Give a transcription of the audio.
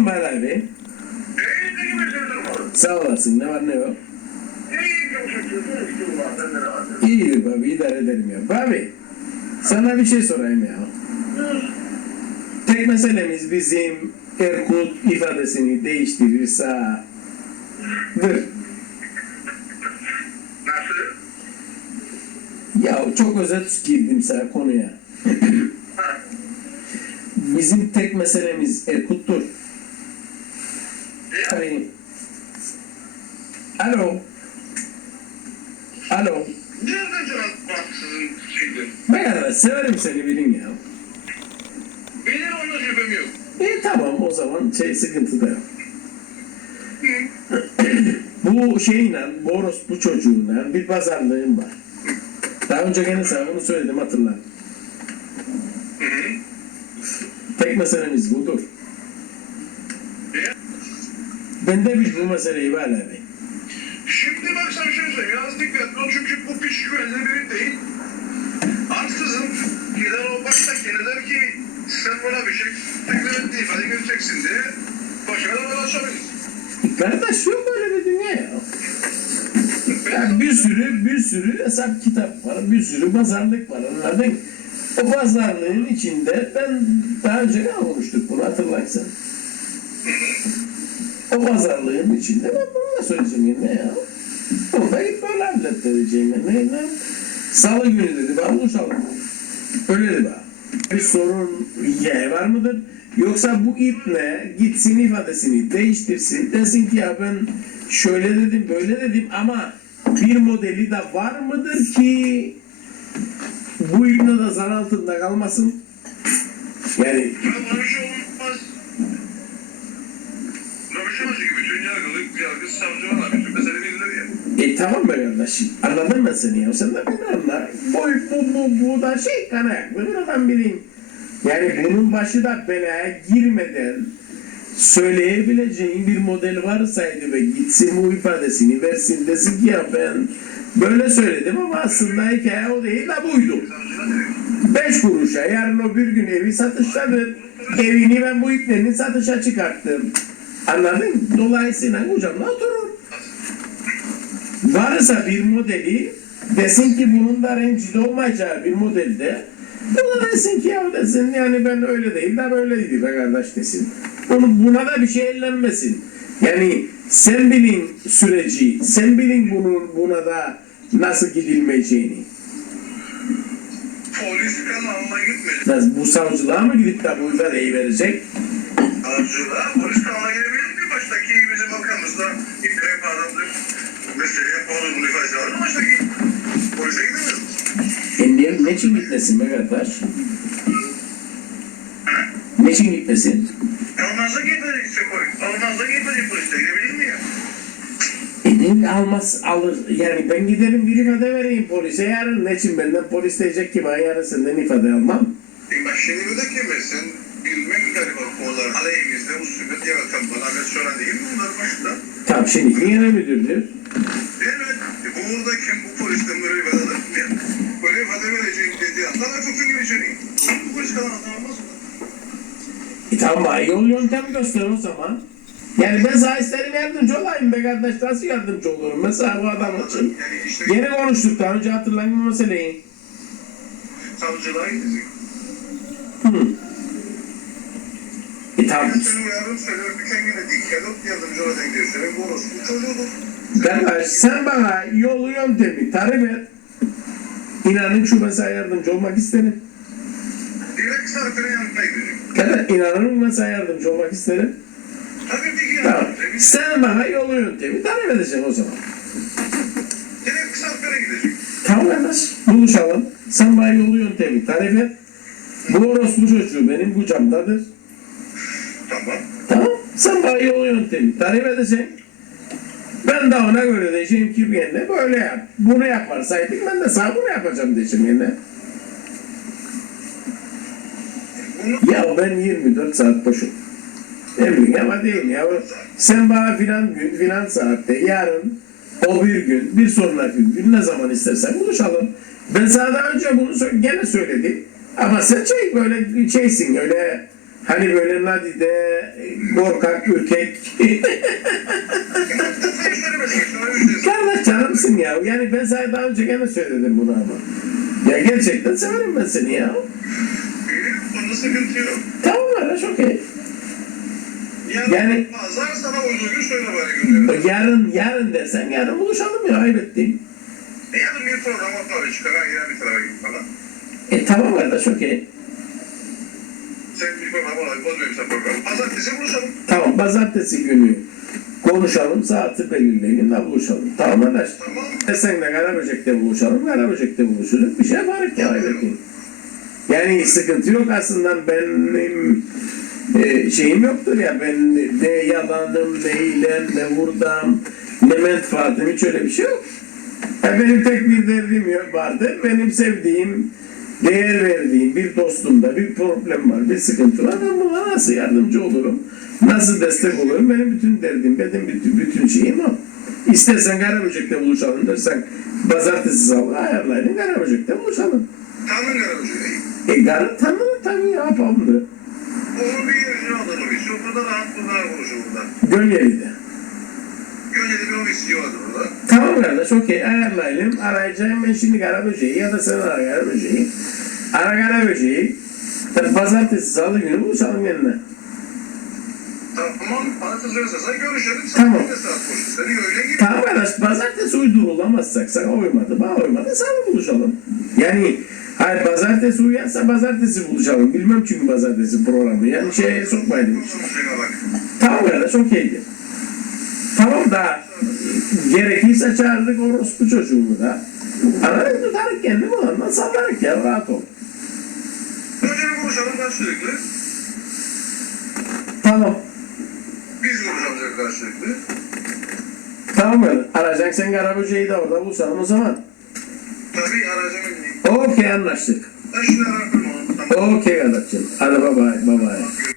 Bahar abi. Eee ne gibi? Sağ olasın. Ne var ne yok. İyidir abi. idare ederim ya. Abi sana bir şey sorayım ya. Tek meselemiz bizim Erkut ifadesini değiştirirse dır. Nasıl? Ya çok özet girdim sana konuya. Bizim tek meselemiz Erkut'tur. Hani... Alo. Alo. Nereden cevap baksızın şeydi? Ben severim seni bilin ya. Benim onda şüphem yok. E tamam o zaman şey sıkıntı da yok. Bu şeyle, Boros bu çocuğunla bir pazarlığım var. Daha önce gene sana bunu söyledim hatırla. Tek meselemiz budur. Ben de bil bu meseleyi var abi. Şimdi bak bir şey söyleyeyim. Yalnız dikkatli ol çünkü bu piç güvenli biri değil. Ansızın gider o baştakine der ki sen buna bir şey tekrar ettiği ifade göreceksin diye başına da ulaşabilir. Kardeş yok böyle bir dünya ya. Yani bir sürü bir sürü hesap kitap var, bir sürü pazarlık var anladın? O pazarlığın içinde ben daha önce ne konuştuk bunu hatırlarsan. O pazarlığın içinde ben bunu da söyleyeceğim yine ya. Bunu da git böyle hallet diyeceğim ya. Ne, ne? Salı günü dedi ben buluşalım. Öyle dedi bana. Bir sorun ye var mıdır? Yoksa bu iple gitsin ifadesini değiştirsin. Desin ki ya ben şöyle dedim böyle dedim ama bir modeli de var mıdır ki bu iple de zan altında kalmasın? Yani Ya buna olmaz. Buna bir yargı savcı olan bütün mesele bilinir ya. E tamam be kardeşim. Anladın ben seni ya. Sen de beni anla. Bu, bu, bu, bu da şey kan ayaklı bir adam bileyim. Yani bunun başı da belaya girmeden söyleyebileceğin bir model varsaydı ve gitsin bu ifadesini versin desin ki ya ben böyle söyledim ama aslında hikaye o değil de buydu. Beş kuruşa yarın o bir gün evi satıştadır. Evini ben bu iplerini satışa çıkarttım. Anladın? Dolayısıyla kucağımda oturur. Varsa bir modeli desin ki bunun da rencide olmayacağı bir modelde buna desin ki ya desin yani ben öyle değil de böyleydi be kardeş desin. Bunu, buna da bir şey ellenmesin. Yani sen bilin süreci, sen bilin bunun buna da nasıl gidilmeyeceğini. Polis kanalına gitmedi. Nasıl, bu savcılığa mı gidip de bu ifadeyi verecek? Savcılığa polis kanalına gidebilir mi? Baştaki bizim bakanımızda iplere bağlandır. Meseleye bağlı ifadesi vardı. Baştaki polise gidemez. E niye, ne için gitmesin be kardeş? Ne için gitmesin? Almazsa gitmedi gitse polis. Almazsa gitmedi polise gidebilir mi ya? E ne almaz alır. Yani ben giderim bir ifade vereyim polise yarın. Ne için benden polis diyecek ki ben yarın senden ifade almam. E bak şimdi bir de kim sen bilmek galiba konular aleyhimizde musibet yaratan bana ve sonra değil mi bunlar başta? Tamam şimdi yine müdürdür. Değil mi? E bu burada kim bu polisten böyle ifade alır mı ya? Böyle ifade vereceğim dediği anda ben çok gün içeri. Bu polis kanalına almaz mı? E tamam yol yöntem göster o zaman. Yani ben sana isterim yardımcı olayım be kardeş. Nasıl yardımcı olurum mesela bu adam için? Yani işte Yine konuştuk daha önce hatırlayın bu meseleyi. savcılığa gidecek. Hı. E çocuğudur. Kardeş sen bana yolu yöntemi tarif et. İnanın şu mesela yardımcı olmak isterim. Direkt Sarper'in yanına gidecek. Kardeş inanın mesela yardımcı olmak isterim. Tabii ki Tamam. Sen bana yolu yöntemi tarif edeceksin o zaman. Tamam buluşalım. Sen bana yolu yöntemi tarif et. Bu orospu çocuğu benim kucağımdadır. Tamam. Sen bana yolu yöntemi tarif edeceksin. Ben de ona göre diyeceğim ki yine böyle yap. Bunu yaparsaydık ben de sana bunu yapacağım diyeceğim. Bunu Ya ben 24 saat boşum. Emin ama değil ya. Sen bana filan gün, filan saatte, yarın, o bir gün, bir sonraki gün ne zaman istersen buluşalım. Ben sana daha önce bunu gene söyledim. Ama sen şey böyle şeysin öyle Hani böyle nadide, korkak, ürkek. Kardeş canımsın ya. Yani ben sana daha önce gene söyledim bunu ama. Ya gerçekten severim ben seni ya. Onda sıkıntı yok. Tamam kardeş okey. Yani, pazar sana uyduğu gün söyle bari. Yarın, yarın dersen yarın buluşalım ya ayıp ettiğim. E yarın bir program ortaya çıkar, yine bir tarafa git falan. E tamam kardeş okey. Sen bir. Pazartesi buluşalım. Tamam pazartesi günü konuşalım saati belirleyin de buluşalım. Tamam kardeş. Tamam. E sen de Karaböcek'te buluşalım, Karaböcek'te buluşuruz. Bir şey yaparız ya. Yani sıkıntı yok aslında benim e, şeyim yoktur ya ben ne yalanım, ne hilem, ne vurdam, ne menfaatim hiç öyle bir şey yok. Ya benim tek bir derdim vardı. Benim sevdiğim, değer verdiğim bir dostumda bir problem var, bir sıkıntı var. Ben buna nasıl yardımcı olurum? Nasıl destek olurum? Benim bütün derdim, benim bütün, bütün şeyim o. İstersen Karaböcek'te buluşalım dersen pazartesi salı ayarlayın Karaböcek'te buluşalım. Garajı değil. E garı tanır tabii ya yapamdı. Onun bir yerini alalım. Biz burada rahat bunlar konuşur burada. Bir ofis yiyorlar orada. Tamam kardeş okey ayarlayalım. Arayacağım ben şimdi Karaböcek'i ya da sen ara Karaböcek'i. Ara Karaböcek'i. Tabii pazartesi salı günü buluşalım yanına. Tamam, pazartesi esasına görüşelim. Tamam. Tamam kardeş pazartesi uydurulamazsak sana uymadı bana uymadı salı buluşalım. Yani hayır pazartesi uyarsa pazartesi buluşalım. Bilmem çünkü pazartesi programı yani şeye bak. Tamam kardeş okeydi. Tamam da gerekirse çağırdık orospu çocuğunu da. Anladın mı? Tutarık kendim olandan sallarık ya rahat ol. Önce bir konuşalım karşılıklı. Tamam. Biz konuşalım karşılıklı. Tamam mı? Arayacaksın sen Karaböceği de orada buluşalım o zaman. Tabii dinleyeyim. Okey anlaştık. Okey kardeşim. Hadi bye. Görüşürüz.